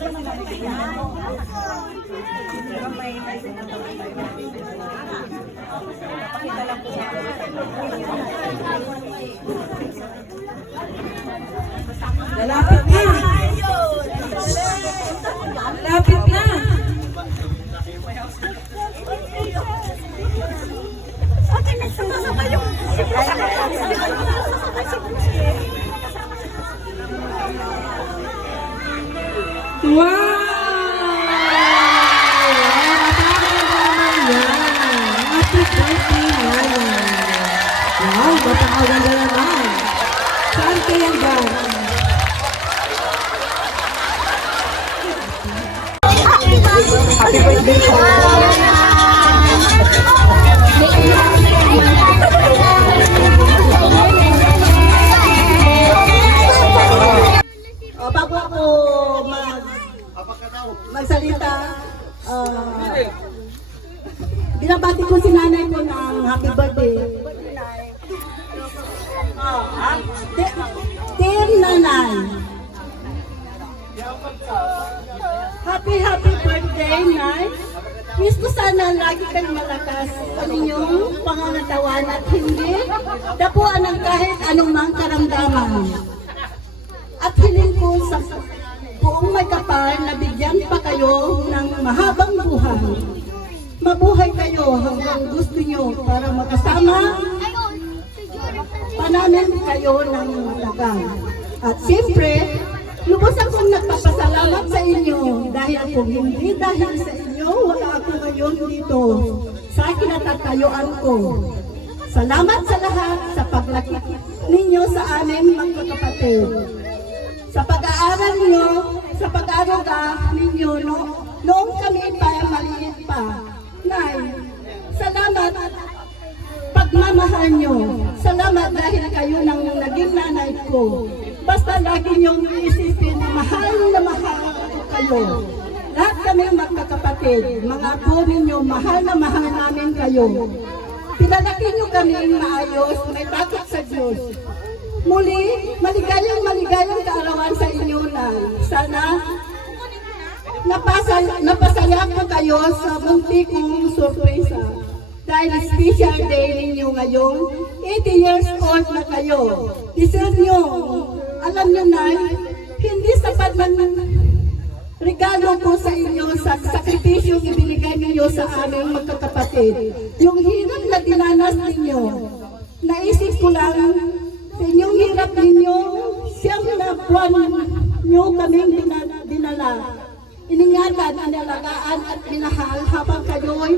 Lalapit na. Lalapit na. Wow! Happy birthday, Ryan! Wow, napakaganda naman! Saan kaya ba? Happy birthday po! Bago ako magsalita, binabati ko si nanay ko ng happy birthday. Dear nanay, happy birthday, nay. Miss ko sana lagi kang malakas sa inyong pangangatawan at hindi dapuan ng kahit anumang karamdaman. At hiling ko sa buong may kapal na bigyan pa kayo ng mahabang buhay. Mabuhay kayo hanggang gusto nyo para makasama pa namin kayo ng lagang. At siyempre, lubos akong nagpapasalamat sa inyo dahil kung hindi dahil sa inyo, wala ako ngayon dito sa kinatatayuan ko. Salamat sa lahat sa paglaki ninyo sa aming magkakapatid. Sa pag-aaral nyo, sa pag-aruga ninyo noong kami pa maliit pa. Nay, salamat pagmamahal nyo. Salamat dahil kayo nang naging nanay ko. Basta lagi nyong iisipin, mahal na mahal ko kayo. Lahat kami magkakapatid, mga apo ninyo, mahal na mahal namin kayo. Pinalaki nyo kami maayos, may takot sa Diyos. Muli, maligayang kaarawan sa inyo, Nay. Sana napasaya ko kayo sa munti kong surpresa. Dahil special day ninyo ngayong 80 years old na kayo. Deserve nyo. Alam nyo, Nay, hindi sapat man regalo ko sa inyo sa sakripisyo ibinigay ninyo sa aming magkakapatid. Yung hirap na dinanas ninyo, naisip ko lang, sa inyong hirap ninyo, siyang na buwan nyo kaming dinala. Iningatan, inalagaan at minahal habang kayo'y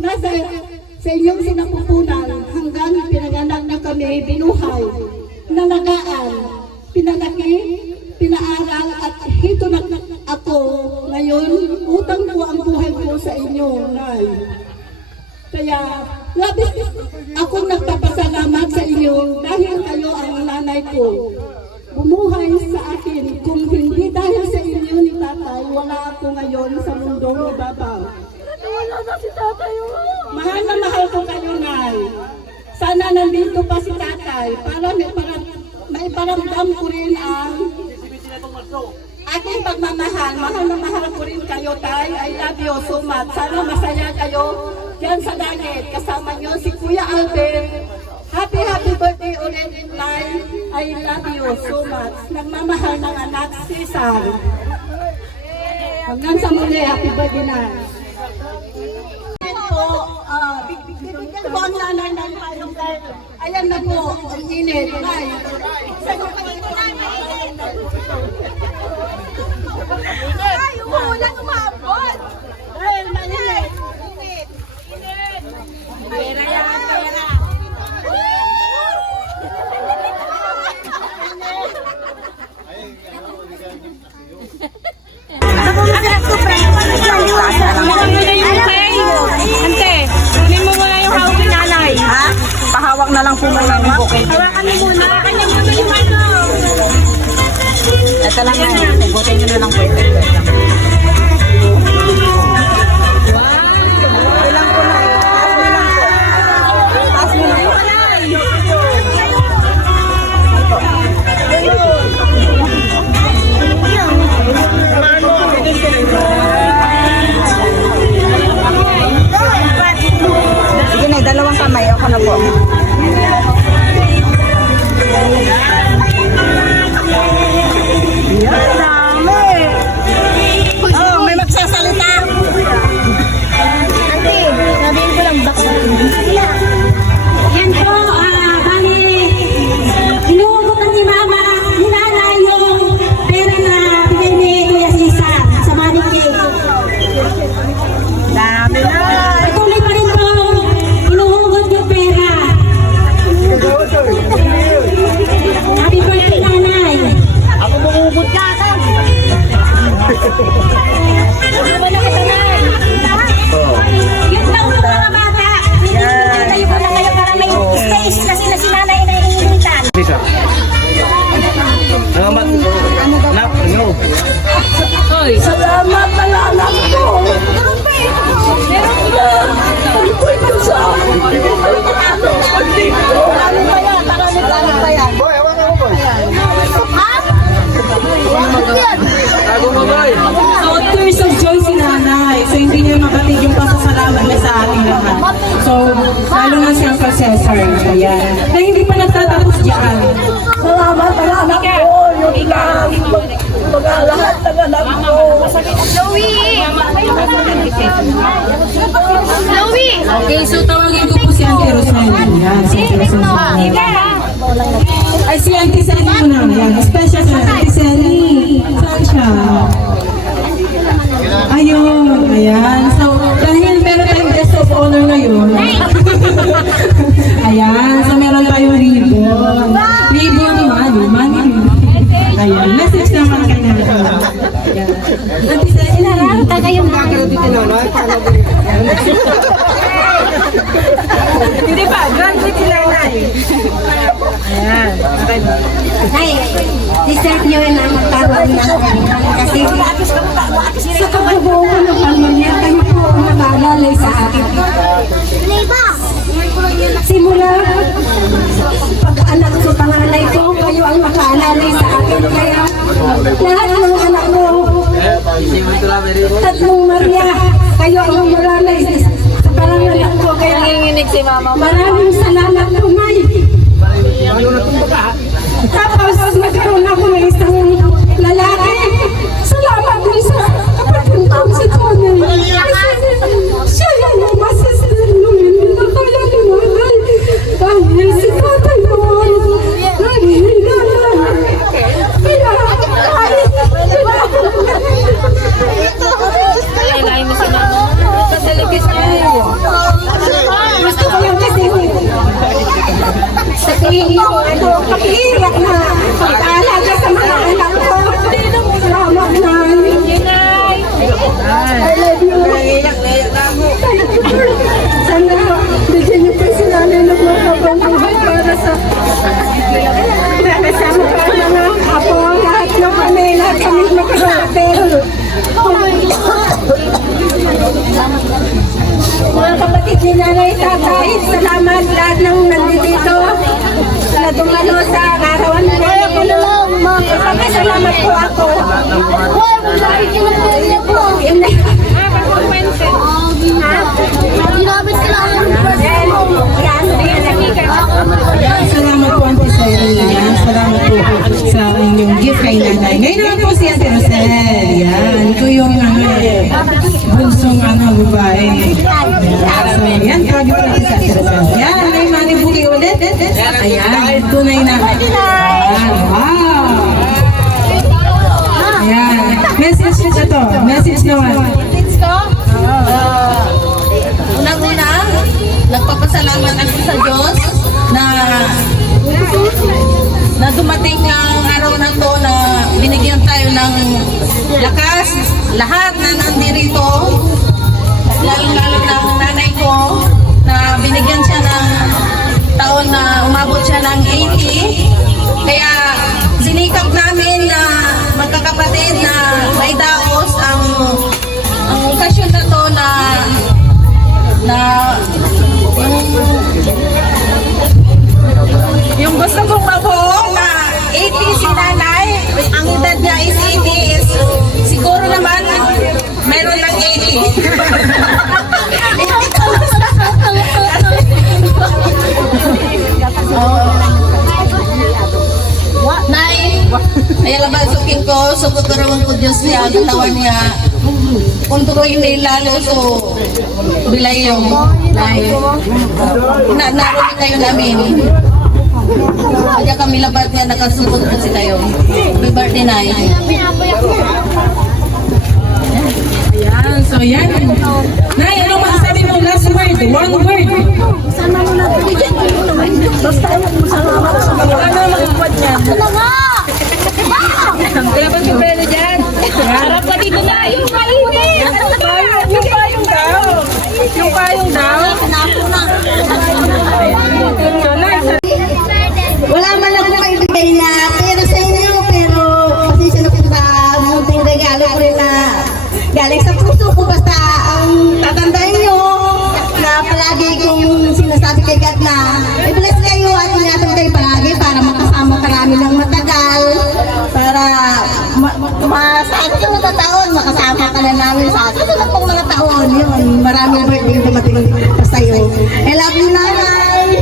nasa sa inyong sinapupunan hanggang pinanganak nyo kami binuhay, nalagaan, pinalaki, pinaaral at hito na ako ngayon, utang ko ang buhay ko sa inyo, Nay. Kaya, labis akong nagpapasalamat sa inyo dahil kayo ang nanay ko. Bumuhay sa akin. Kung hindi dahil sa inyo ni Tatay, wala ako ngayon sa mundong ibabaw. Wala na si Tatay. Mahal na mahal ko kayo, Nay. Sana nandito pa si Tatay para may paramdam ko rin ang aking pagmamahal. Mahal na mahal ko rin kayo, Tay. I love you so much. Sana masaya kayo yan sa langit, kasama nyo si Kuya Albert. Happy birthday ulit, Nay. I love you so much. Nagmamahal ng anak, Cesar. Hanggang sa muli, happy birthday, Nay. Bigyan po ang nanay ng payong dahil ayan na po, ang init, Nay. Sa'yo pa rin po ang ay, umuulan, umabot. Dahil mainit. Pera yan, pera. Ante, kunin mo muna yung hawak ni nanay. Ha? Pahawak na lang po muna yung bouquet. Hawakan niyo muna. Hawakan niyo muna yung ano. Ito lang yan. Butin niyo na lang po ito. Ayan. Na hindi pa nagtatapos dyan. Salamat ang anak ko, yung mga lahat ng anak ko. Louie! Louie! Okay, so tawagin ko po si Auntie Rosel. Yan, si Auntie Rosel. Ay, si Auntie Sally po na. Yan, special sa Auntie Sally. Saan siya? Ayun, ayan. So, dahil meron tayong guest of honor ngayon. Ayan, so meron tayong ribbon. Ribbon money. Ayan, message naman kayo na. Ayan. Auntie Sally na. Kayong Hindi pa, graduate si Nanay. Ayan. Ay, deserve nyo na magkaroon na kasi sa kabubuo ko ng pamilya, kayo po ang nakalalay sa akin. Simula pag-anak ko, panganay ko, kayo ang nakaalalay sa akin. Kaya lahat ng anak ko, tatlong Maria, kayo ang malalay sa panganganak ko. Kaya nanginginig si mama. maraming salamat po, May. Tapos nagkaroon ako ng isang lalaki. Salamat din sa kapatid ko si Tony. Siya yung masisiluhin na kaya ni Nanay. Dahil si tatay naman, nangihina na. Kaya, Kailangan mo si mama. Pasalipis niya. gusto ko yung kasi sabihin ko, kapiyak na pag-aalaga sa mga anak ko. Salamat na. I love you. Sana bigyan niyo po si nanay ng mga buhay para sa kasama ko ang mga apo, lahat ng kami, lahat kami makakapero. Mga kapatid ni nanay, tatay, salamat lahat ng nandito na dumalo sa karawan ng nanay ko. Kami, salamat po ako. Yun na. Salamat po, Auntie Sally. Yan, salamat po sa inyong gift kay Nanay. Ngayon naman po si Auntie Rosel. Yan, ito yung bunsong babae. So, yan, grabe po natin si Auntie Rosel. Yan, may money bookie ulit. Ayan, tunay na. Ayan, wow! Ayan, message na to. Message naman. Unang-una, nagpapasalamat ako sa Diyos na dumating ang araw na to na binigyan tayo ng lakas. Lahat na nandirito, lalo-lalo ng nanay ko, na binigyan siya ng taon na umabot siya ng 80. Kaya sinikap namin na magkakapatid na may daos ang okasyon na to na yung gusto kong mabuong na 80 si nanay, ang edad niya is 80 is siguro naman meron ng 80. Nay, ay labasukin ko, so pagkaroon ko Diyos niya, katawan niya, kung tuloy hindi lalo, so bilay yung nay. Narinig kayo namin. Kaya kami labat niya, nakasuot kasi kayo. Happy birthday, Nay. Ayan, so yan. Nay, ano masasabi mo? Last word, one word. Sana mo na bigyan mo naman. Basta yung salamat sa mga Ano magpapad niya? Kaya ba si Breno dyan? Harap ka dito na. Yung mainit. Yung payong daw. Yung payong daw. wala man ako maibigay na pero sa inyo, pero pasensya na po sa munting regalo ko rin na galing sa puso ko. Basta ang tatandaan nyo na palagi kong sinasabi kay God na i-bless kayo at ingatan kayo palagi para makasama karami ng matagal, para sa atin mga taon makasama ka na namin sa atin na pong mga taon. Yun, maraming birthday dumating pa sa'yo. I love you, Nanay.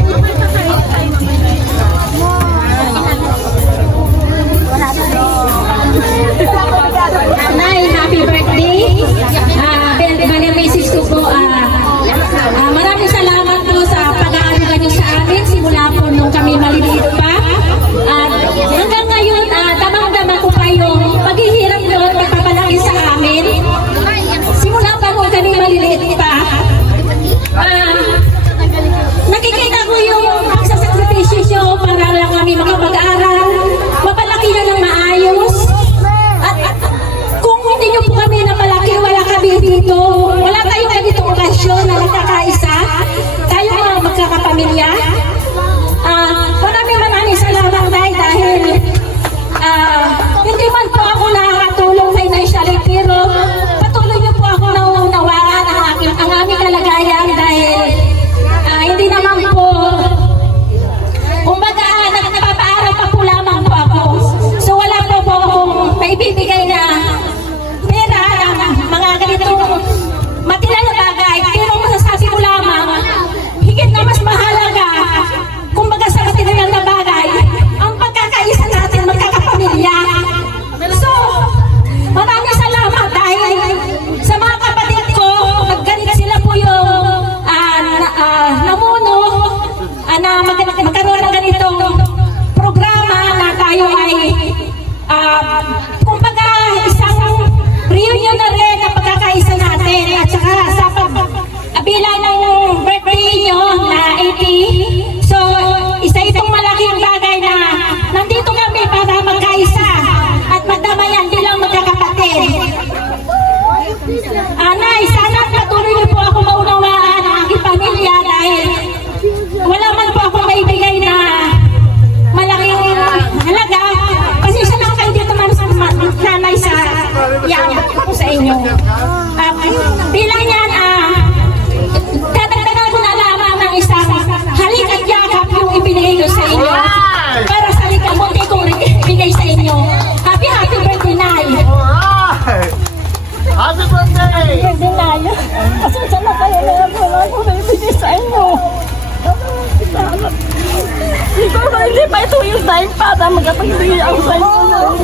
time para magapagbigay ako sa inyo.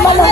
Ama na,